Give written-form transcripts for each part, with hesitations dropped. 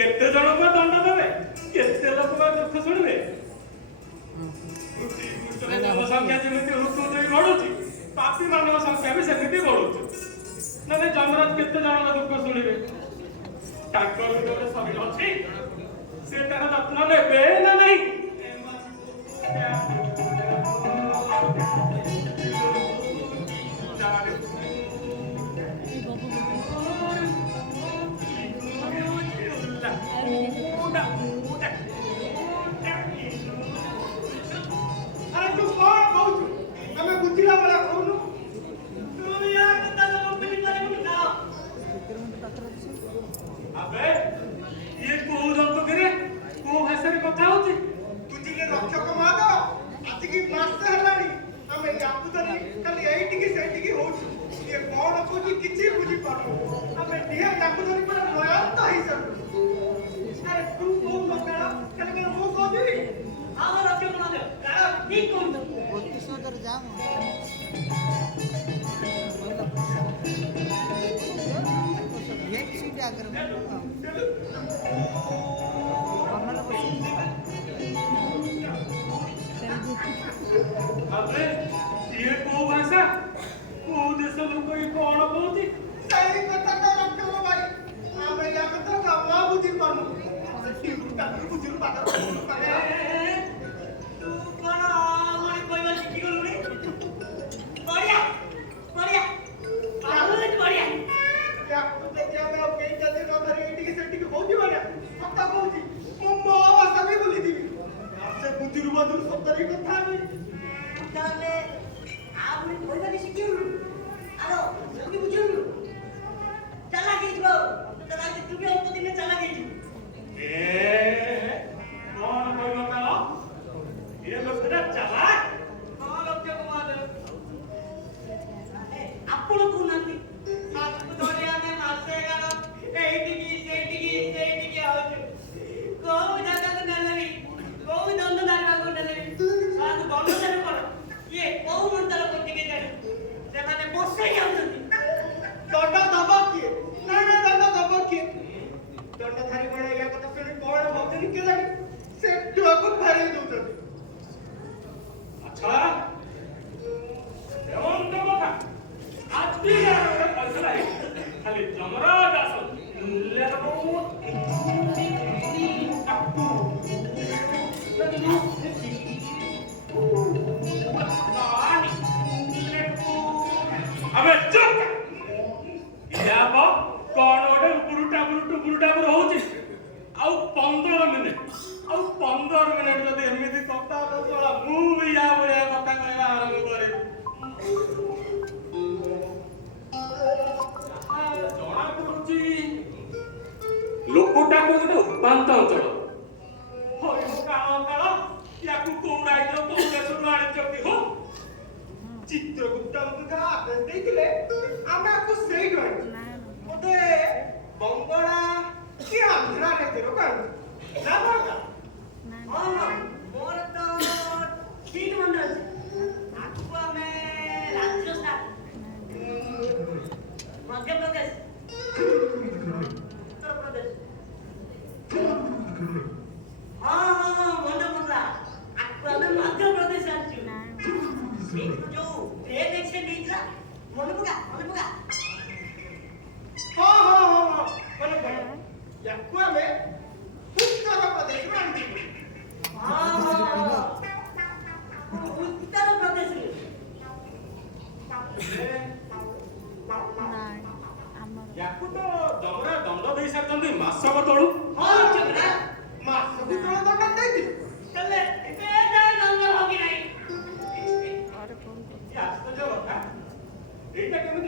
केते जन को दंड देवे केते लोक का दुख सुनिबे संख्या जेमिति हुतु देई बढुची पापी मानव संख्या भी सेमिति बढुची नने जमराज केते जन का दुख सुनिबे टाकर गोटे शरीर अछि से तार यत्न नेबे ना नहीं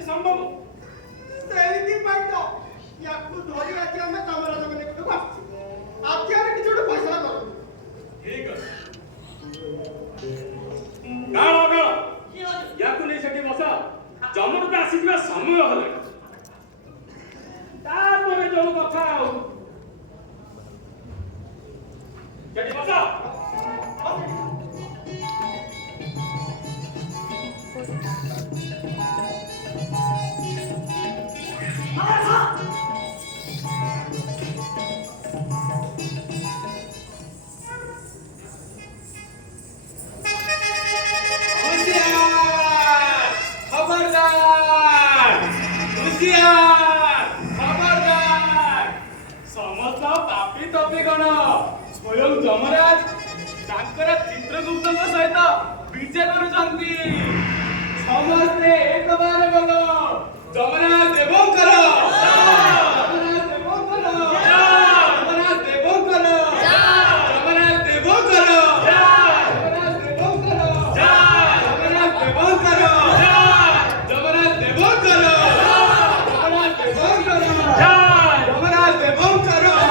संभव ସେଠି ବସ। ସମସ୍ତ ପାପୀ ତପିଗଣ ସ୍ୱୟଂ ଯମରାଜ ତାଙ୍କର ଚିତ୍ରଗୁପ୍ତଙ୍କ ସହିତ ବିଜେ କରୁଛନ୍ତି। ସମସ୍ତେ ଏକବାର ବୋଲ ଯମରାଜ ଦେବଙ୍କର ଯମରାଜ ଦେବଙ୍କର ଯମରାଜ ଦେବଙ୍କର ଯମରାଜ ଦେବଙ୍କର ଯମରାଜ ଦେବଙ୍କର ଯମରାଜ ଦେବଙ୍କର ଯମରାଜ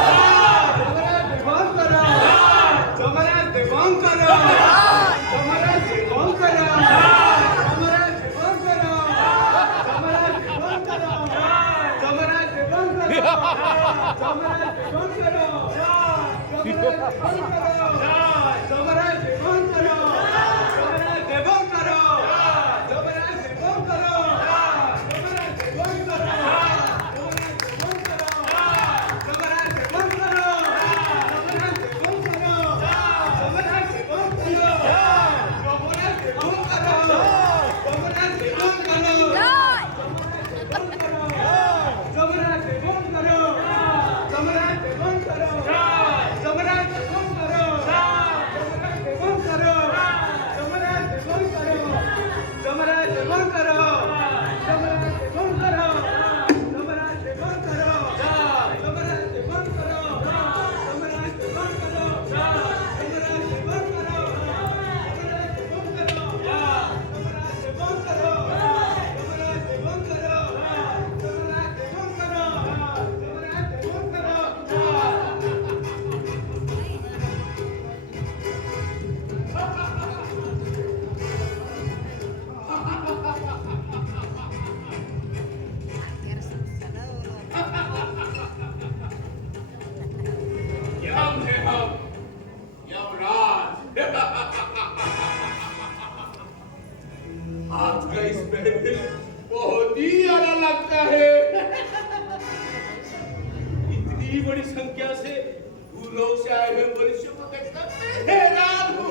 ଦେବଙ୍କର आज का इस महफिल बहुत ही आला लगता है। इतनी बड़ी संख्या से दूरों से आए हुए मनुष्यों को देखकर मैं हैरान हूँ।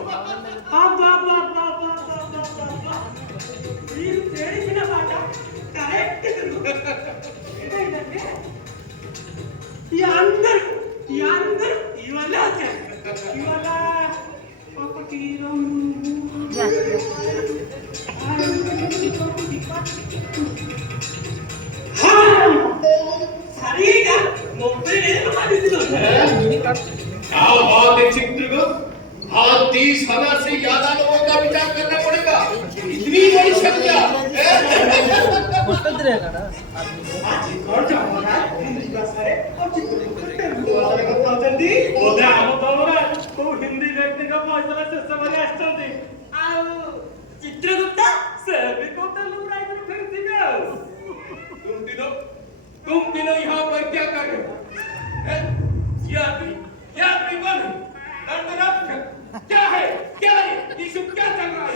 हाँ 30,000 से ज्यादा लोगों का विचार करना पड़ेगा। इतनी बड़ी संख्या हिंदी व्यक्ति का पैसा चित्रगुप्ता से भी तुम तीनों यहाँ पर क्या कर रहे हो? क्या है क्या है ये सब क्या चल रहा है?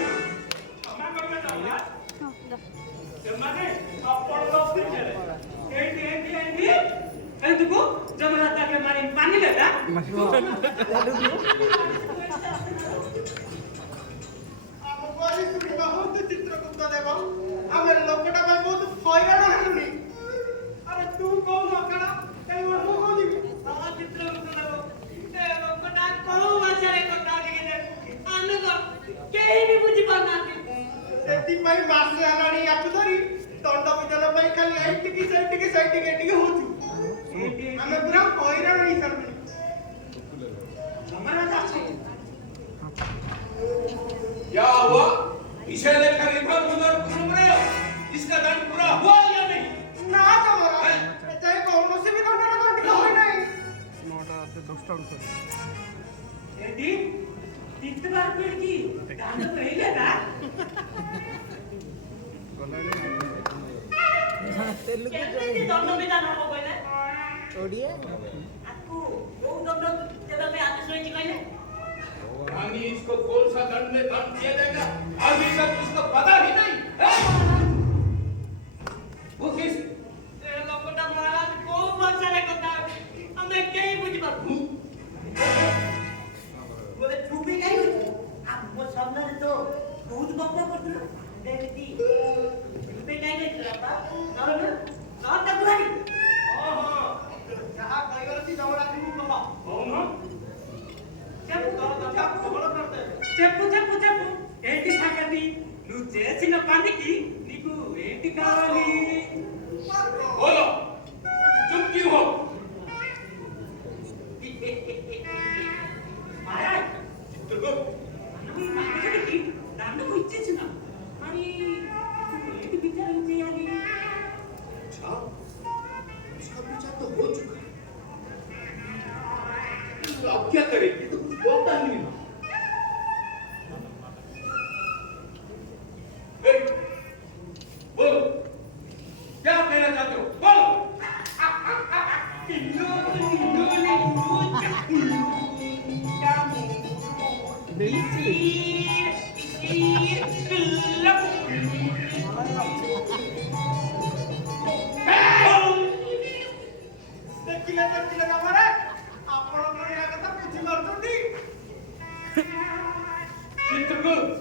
जमराता के मारे पानी लेता चित्रगुप्त देव आम लोकटा बहुत हईराण हेलुनी। अरे तू कौन लोकटा चित्रगुप्त देव लोकटा कौ भाषा कथा केही भी बुझी पारनांती सेतिपाई मासे हलाणी याकु धरी दंड विधान पाई खाली एटिकी एटिकी होचु हमें पूरा हईराण होई सरबी हमारा चाची क्या हुआ इसे लेकर इधर उधर घूम रहे हो? इसका दंड पूरा हुआ या नहीं? ना हमारा चाहे कौन से भी दंड ना दंड का होई नहीं नोटा आते 10 टाउन कर एडी तीन बार पेड़ की दंड पहले था केमती दंड विधान हो कहले ओडिए आकू ओ दंड जब मैं आदेश होई कहले रानी इसको कौन सा दंड में दंड दिया जाएगा अभी तक उसको पता ही नहीं वो किस ଲୋକଟା ମହାରାଜ କୋଉ ଭାଷାରେ କଥା ଆମେ କେହି ବୁଝିପାରୁନୁ ବୋଲେ ଚୁପି କାହିଁ ହଉଛୁ ଆମ ସାମ୍ନାରେ ତ ବହୁତ ଗପ କରୁଥିଲୁ ଦେଖି ଚୁପି କାହିଁ ହଉଛୁ ବାପା ନହେଲେ ନା ତାକୁ ଭାଇ ଓହୋ ଯାହା କହିବାର ଅଛି ଜଗନ୍ନାଥଙ୍କୁ କହ କହୁନ చెప్పు చెప్పు చెప్పు ఏంటి సంగతి నువ్వు చేసిన పనికి నీకు ఏంటి కావాలి बोलो चुप क्यों हो మహారాజ్ మనకి దండకు ఇచ్చేసిన మరి ఏంటి విచారం చేయాలి अच्छा इसका विचार तो हो चुका है तो अब क्या करेंगे तो कुछ बोलता ही नहीं बोलो क्या कहना चाहते हो बोलो ଦେଖିଲେ କାମରେ ଆପଣଙ୍କର ଏହା କଥା ବୁଝିପାରୁଛନ୍ତି चित्रगुप्त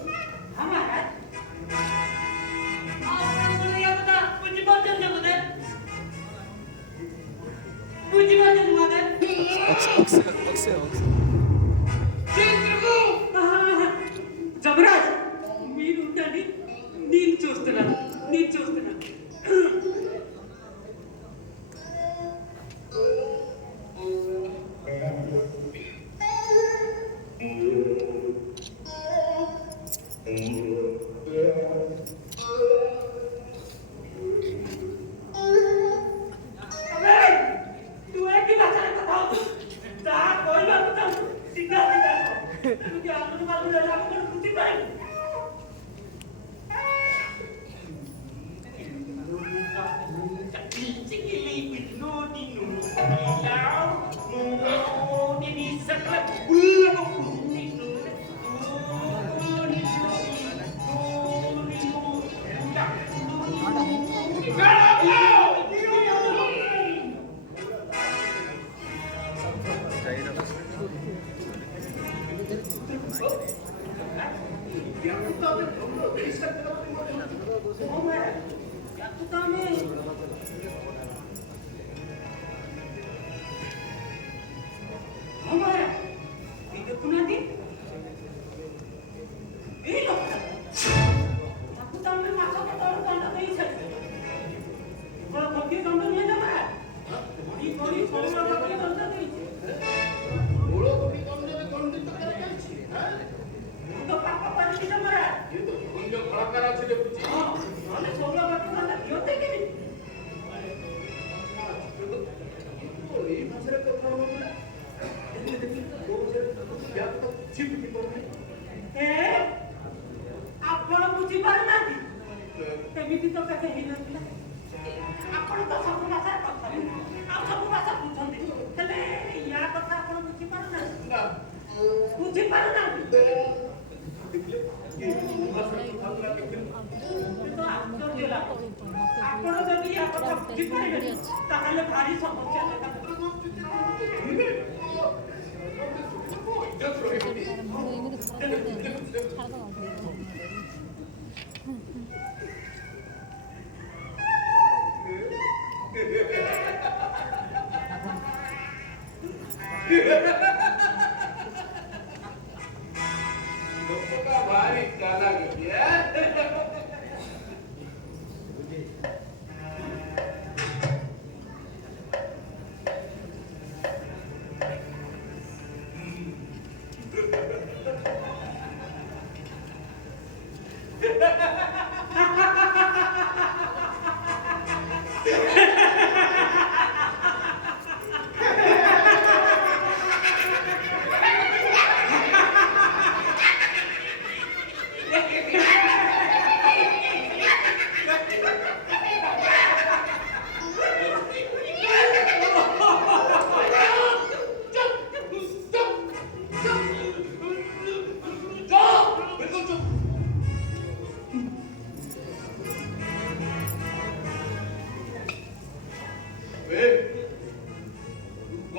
ମହାରାଜ ଆପଣଙ୍କର ଏହା କଥା ବୁଝିପାରୁଛନ୍ତି ବୋଧେ ବୁଝିପାରୁଛନ୍ତି ମହାରାଜ జబరాజ్ మీరు ఉండండి నేను చూస్తున్నాను ତୁ ଏଠି ଭାଷାରେ କଥା ହଉଛୁ ଯାହା କହିବାକୁ ଚାହୁଁଛୁ ସିଧା କହ ଯଦି ଆମକୁ ମାଲୁମ ହେଲା ଆମେ କଣ ବୁଝିପାରିବୁ ଆପଣ ବୁଝିପାରୁନାହାନ୍ତି ଏମିତି ତ କେବେ ହେଇନଥିଲା ଆପଣ ତ ସବୁ ଭାଷାରେ କଥା ଆଉ ସବୁ ଭାଷା ବୁଝନ୍ତି ହେଲେ ୟା କଥା ଆପଣ ବୁଝିପାରୁନାହାନ୍ତି ଆଶ୍ଚର୍ଯ୍ୟ ଲାଗୁଛି ଆପଣ ଯଦି ୟା କଥା ବୁଝିପାରିବେ ତାହେଲେ ଭାରି ସମସ୍ୟା लोगों का भारी काला गया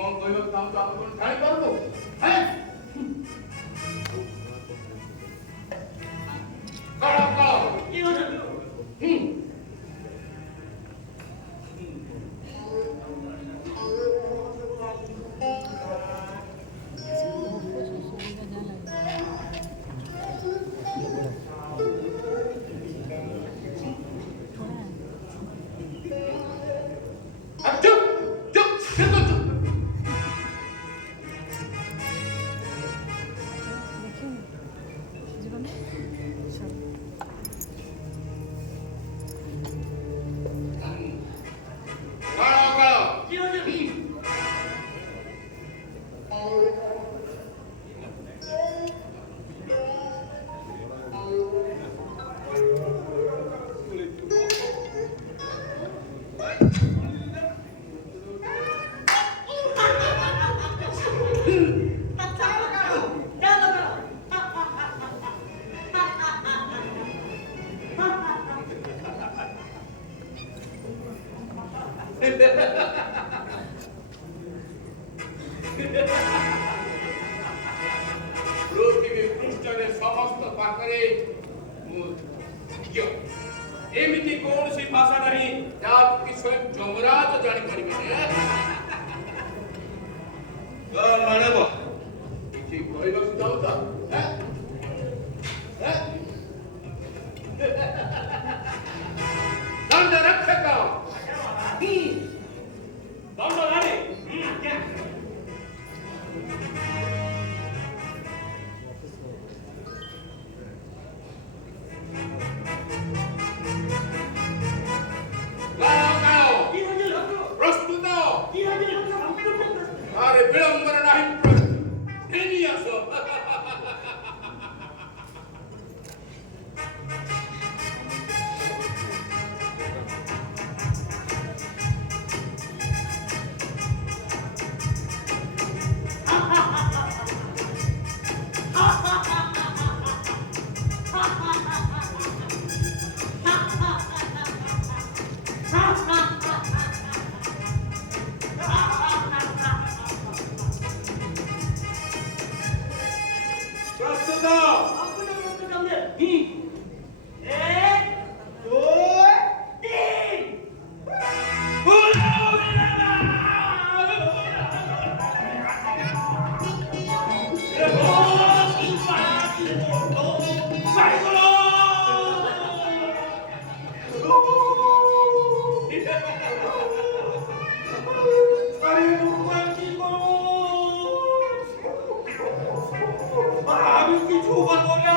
କଣ କହିବାକୁ ଚାହୁଁଛୁ ଆମେ କଣ ଜାଣିପାରୁନୁ? କଳ କଳ କିଏ ଅଛନ୍ତି? চুপ চুপ বিলকুল চুপ কল কল কিଏ ଅଛନ୍ତି? ପୃଥିବୀ ପୃଷ୍ଠରେ ସମସ୍ତ ପାଖରେ ମୁଁ ଝିଅ। ଏମିତି କୌଣସି ଭାଷା ନାହିଁ ଯାହାକୁ କି ସ୍ୱୟଂ ଯମରାଜ ଜାଣିପାରିବେନି। ମାନବ କିଛି କହିବାକୁ ଚାହୁଁଛ? ଦଣ୍ଡ ରକ୍ଷକ ଦଣ୍ଡ ରାଣୀ ଆଜ୍ଞା। କିଏ ଅଛନ୍ତି? ପ୍ରସ୍ତୁତ କିଏ ଅଛନ୍ତି? ସମ୍ପୂର୍ଣ୍ଣ ପ୍ରସ୍ତୁତ। ଆରେ ବିଳମ୍ବର ନାହିଁ ଘେନି ଆସ ପ୍ରସ୍ତୁତ ସମ୍ପୂର୍ଣ୍ଣ ପ୍ରସ୍ତୁତ ଅଛନ୍ତି। ଏକ, ଦୁଇ, ତିନି। আমি কিছু পাবো না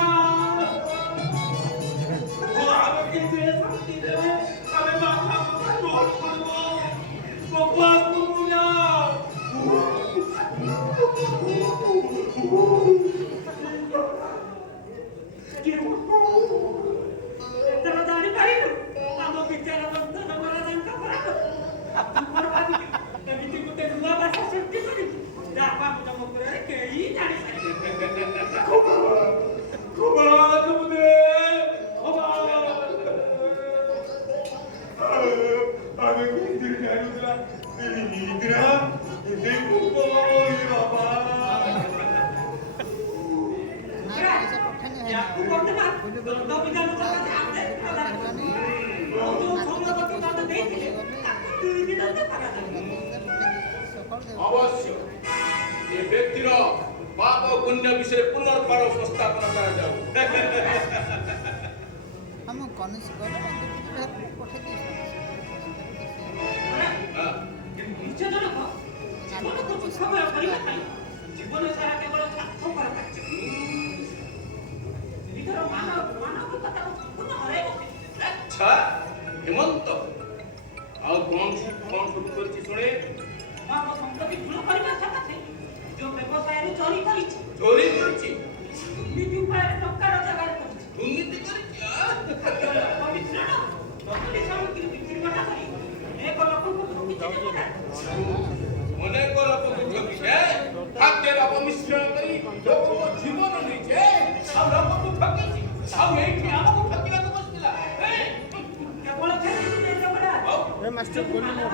আমাকে যে শান্তি দেবে আমি মাথা মাথা জোর করবো বকবাস করবো না ଏଥର ଜାଣିପାରିଲୁ ଆମ ବିଚାର ବନ୍ଧନ ମହାରାଜାଙ୍କ ପରାକୁ ଆପଣ ଭାବିଛୁ ଏମିତି ଗୋଟେ ନୂଆ ଭାଷା ସୃଷ୍ଟି କରିଛୁ ଯାହାକୁ ଆମ ଜମପୁରରେ କେହି ଜାଣିପାରିବେ 그만 그만해 아니 이들이 아니더라 이들아 이들 보고 이봐봐 ୟାକୁ ବର୍ତ୍ତମାନ ଦଣ୍ଡ ବିଧାନ ସକାଶେ ଆଦେଶ ପ୍ରଦାନ କରୁଛୁ ଯୋଉ ସମୟବର୍ତ୍ତୀ ଦଣ୍ଡ ଦେଇଥିଲେ ତାକୁ 2 ଦିନରେ କରାଯାଉ ଅବଶ୍ୟ ଏ ବ୍ୟକ୍ତିର ପାପ ପୁଣ୍ୟ ବିଷୟରେ ପୁନର୍ବାର ଉପସ୍ଥାପନ କରାଯାଉ हम कौन सी पठे ନିଶ୍ଚୟଜନକ ଜୀବନକୁ ସୁଖମୟ କରିବା ପାଇଁ ଜୀବନ ସାରା କେବଳ ସ୍ୱାର୍ଥପର କାର୍ଯ୍ୟ ନିଜର ମାନବତାକୁ ସମ୍ପୂର୍ଣ୍ଣ ହରାଇ ବସିଛି ଆଚ୍ଛା ହେମନ୍ତ ଆଉ କଣ ସବୁ କରିଛି ଶୁଣେ ଆମ ସମ୍ପତ୍ତି ଦୂର କରିବା ସକାଶେ ଯୋଉ ବ୍ୟବସାୟରେ ଚୋରି କରିଛି ଚୋରି କରିଛି ଦୁର୍ନୀତି ଉପାୟରେ ଟଙ୍କା ରୋଜଗାର କରିଛି ଦୁର୍ନୀତି କରିଛି ଅପମିଶ୍ରଣ ନକଲି ସାମଗ୍ରୀ ବିକ୍ରି ବଟା କରି 1 ଲୋକଙ୍କୁ ଠକିଛି ଅନେକ ଲୋକଙ୍କୁ ଠକିছে ଖାଦ୍ୟର ଅପମିଶ୍ରଣ କରି ଲୋକଙ୍କ ଜୀବନ ନେଇছে ଆଉ ଲୋକଙ୍କୁ ଠକିଛି ଆଉ ଏଇଠି ଆମକୁ ଠକିବାକୁ ବସିଥିଲା କେବଳ ଛେଳି ଜମରା मास्टर बोली